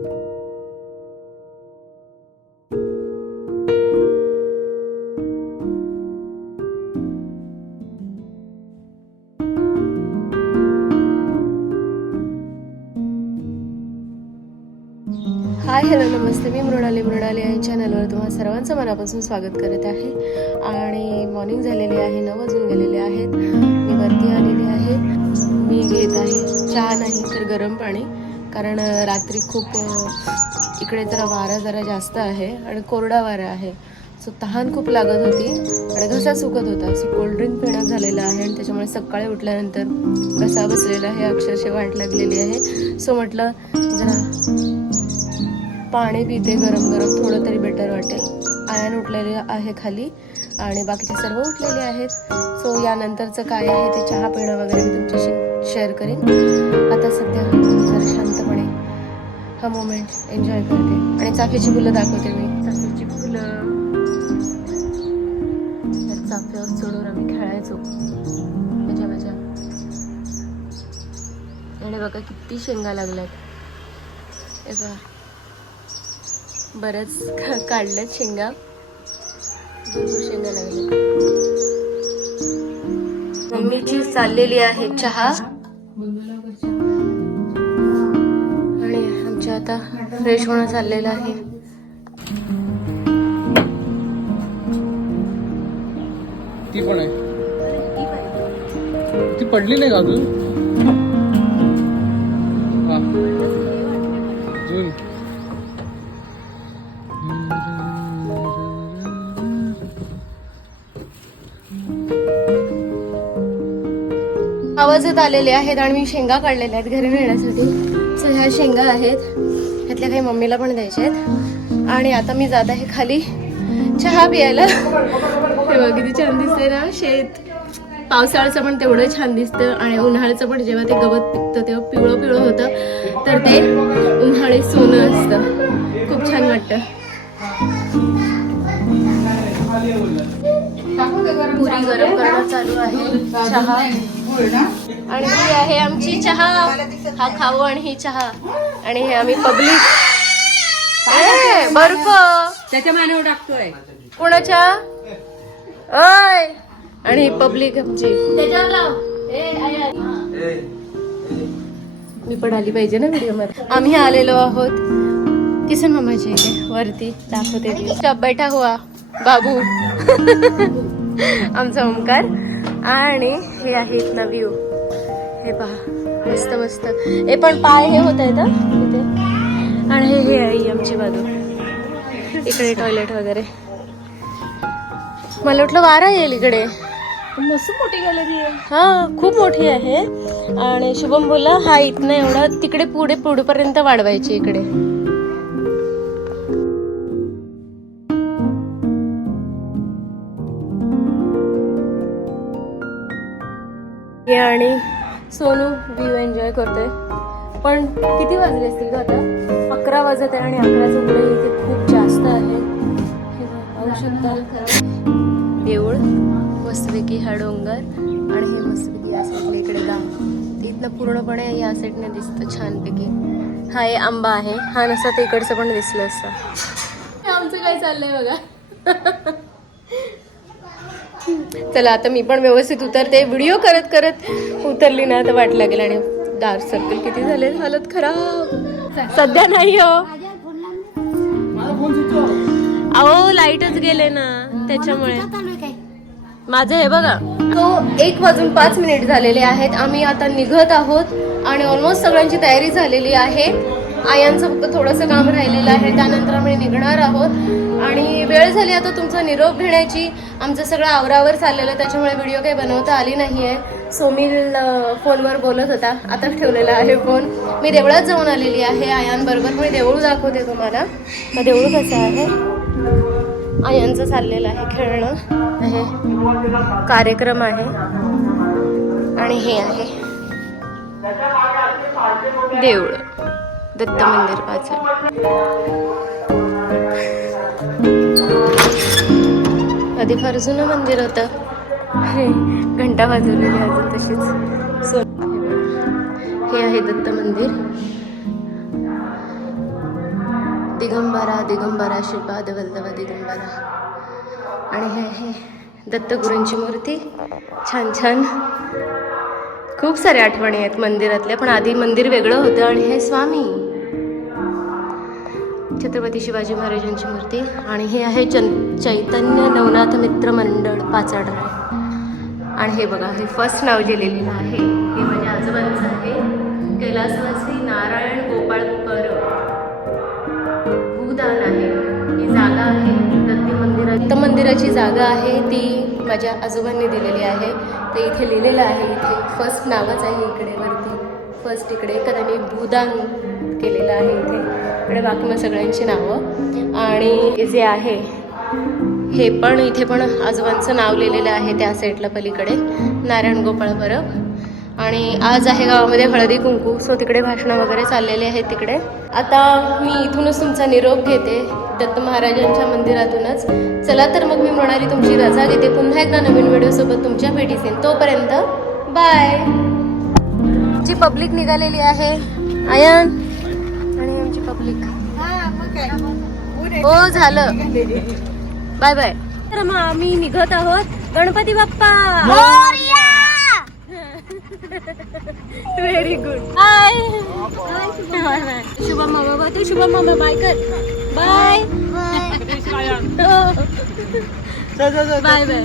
हाय hello नमस्ते. मी मृणाली मृणाली या चॅनलवर तुम्हा सर्वांचं मनापासून स्वागत करत आहे. आणि मॉर्निंग झालेली आहे नऊ वाजून गेलेले आहेत. मी वरती आलेली आहे. मी घेत आहे चहा नाही तर गरम पाणी. कारण रात्री खूप इकडे तर वारा जरा जास्त आहे आणि कोरडा वारा आहे. सो तहान खूप लागत होती आणि घसा सुकत होता. सो कोल्ड्रिंक पिणं झालेलं आहे आणि त्याच्यामुळे सकाळी उठल्यानंतर घसा बसलेला आहे अक्षरशः वाट लागलेली आहे. सो म्हटलं जरा पाणी पिते गरम गरम थोडं तरी बेटर वाटेल. आयन उठलेले आहे खाली आणि बाकीचे सर्व उठलेले आहेत. सो यानंतरचं काय आहे ते चहा पिणं वगैरे मी तुमच्याशी शेअर करेन. आता सध्या दर्शन हा मोमेंट एन्जॉय करते. आणि चाफ्याची फुलं दाखवते मी. चाफ्याची फुलं. या चाफ्यावर चढून आम्ही खेळायचो. मजा मजा आणि बघा किती शेंगा लागल्यात. हे बघा. बरंच काढल्यात शेंगा. भरपूर शेंगा लागल्या मम्मीची चाललेली आहे चहा. आमच्या आता फ्रेश होणं चाललेलं आहे. ती पण आहे. ती पडली नाही का अजून. अजून. आवाजात आलेले आहेत आणि मी शेंगा काढलेल्या आहेत घरी नेण्यासाठी. सो ह्या शेंगा आहेत. ह्यातल्या काही मम्मीला पण द्यायच्या आहेत. आणि आता मी जात आहे खाली चहा प्यायला. हे बघ किती छान दिसतंय ना शेत. पावसाळ्याचं पण तेवढं छान दिसतं आणि उन्हाळ्याचं पण जेव्हा ते गवत पिकतं तेव्हा पिवळं पिवळं होतं. तर ते उन्हाळी सोनं असतं. खूप छान वाटतं. पुरी गरम करणं चालू आहे चहा. आणि ही आहे आमची चहा. हा खाऊ आणि ही चहा. आणि हे आम्ही पब्लिक. बर्फ. त्याच्या मानेवर टाकतोय. कोणाच्या? ओय. आणि ही पब्लिक आमची. त्याच्यावर लाव. मी पण आली पाहिजे ना व्हिडिओमध्ये. आम्ही आलेलो आहोत किसन मामाच्या इथे वरती. दाखवते बैठा हुआ. बाबू. आमचा ओमकार आणि हे आहे इथला व्ह्यू हे पहा मस्त मस्त. हे पण पाय हे होत आहेत इथे. आणि हे हे आहे आमची बाजू. इकडे टॉयलेट वगैरे. मला वाटलं वारा येईल इकडे. मस्त मोठी गॅलरी आहे. हा खूप मोठी आहे. आणि शुभम बोलला हा इथनं एवढा तिकडे पुढे पुढेपर्यंत वाढवायची इकडे. हे आणि सोनू व्ह्यू एन्जॉय करतोय. पण किती वाजले असतील ग आता? अकरा वाजत आहे आणि अकराचं पुढे इथे खूप जास्त आहे. पाहू शकता. देऊळ मस्तपैकी हा डोंगर आणि हे मस्तपैकी या साईडला इकडे गाव. इथनं पूर्णपणे या साईडने दिसतं छानपैकी. हा हे आंबा आहे. हा नसा ते इकडचं पण दिसलं असतं. आमचं काय चाललंय बघा? चला आता मी पण व्यवस्थित उतरते. व्हिडिओ करत करत उतरली ना तर वाट लागेल आणि डार्क सर्कल किती झाले? हालत खराब. सध्या नाही हो. अहो लाईटच गेले ना त्याच्यामुळे. माझं हे बघा. तो एक वाजून पाच मिनिट झालेले आहेत. आम्ही आता निघत आहोत आणि ऑलमोस्ट सगळ्यांची तयारी झालेली आहे. आयांचं फक्त थोडंसं काम राहिलेलं आहे त्यानंतर आम्ही निघणार आहोत. आणि वेळ झाली आता तुमचा निरोप घेण्याची. आमचं सगळं आवरावर चाललेलं त्याच्यामुळे व्हिडिओ काही बनवता आली नाही आहे सोमील फोनवर बोलत होता. आताच ठेवलेला आहे फोन. मी देवळात जाऊन आलेली आहे आयांबरोबर. मी देऊळ दाखवते तुम्हाला. तर देऊळ कसं आहे? आयांचं चाललेलं आहे खेळणं. हे कार्यक्रम आहे. आणि हे आहे. देऊळ. दत्त मंदिर पाचड आधी फार जुनं मंदिर होतं. अरे घंटा वाजवलेली अजून तशीच. सो हे आहे दत्त मंदिर दिगंबरा दिगंबरा शिल्पा वल्लभ दिगंबरा. आणि हे आहे दत्तगुरूंची मूर्ती. छान छान. खूप साऱ्या आठवणी आहेत मंदिरातल्या पण आधी मंदिर वेगळं होतं आणि हे स्वामी. छत्रपती शिवाजी महाराजांची मूर्ती. आणि हे आहे चन चैतन्य नवनाथ मित्र मंडळ पाचाडराय आणि हे बघा हे फर्स्ट नाव जे लिहिलेलं आहे. हे माझ्या आजोबांचं आहे. कैलासवासी नारायण गोपाळ परब. भूदान आहे. ही जागा आहे. दत्त मंदिरा दत्त मंदिराची जागा आहे. ती माझ्या आजोबांनी दिलेली आहे. तर इथे लिहिलेलं आहे. इथे फर्स्ट नावच आहे इकडे वरती. फर्स्ट इकडे. का त्यांनी भूदान केलेलं आहे इथे. इकडे बाकी मग सगळ्यांची नावं. आणि जे आहे हे पण इथे पण आजोबांचं नाव लिहिलेलं आहे त्या साईडला पलीकडे. नारायण गोपाळ परब आणि आज आहे गावामध्ये हळदी कुंकू सो तिकडे भाषणं वगैरे चाललेले आहेत तिकडे. आता मी इथूनच तुमचा निरोप घेते दत्त महाराजांच्या मंदिरातूनच. चला तर मग मी म्हणाली तुमची रजा घेते. पुन्हा एकदा नवीन व्हिडिओसोबत तुमच्या भेटीस येईन. तोपर्यंत बाय जी पब्लिक निघालेली आहे आयन. पब्लिक हो झालं. बाय बाय तर मग आम्ही निघत आहोत Ganpati Bappa. Very good bye Shubham. मामा बाय शुभम मामा बाय कर. Bye bye bye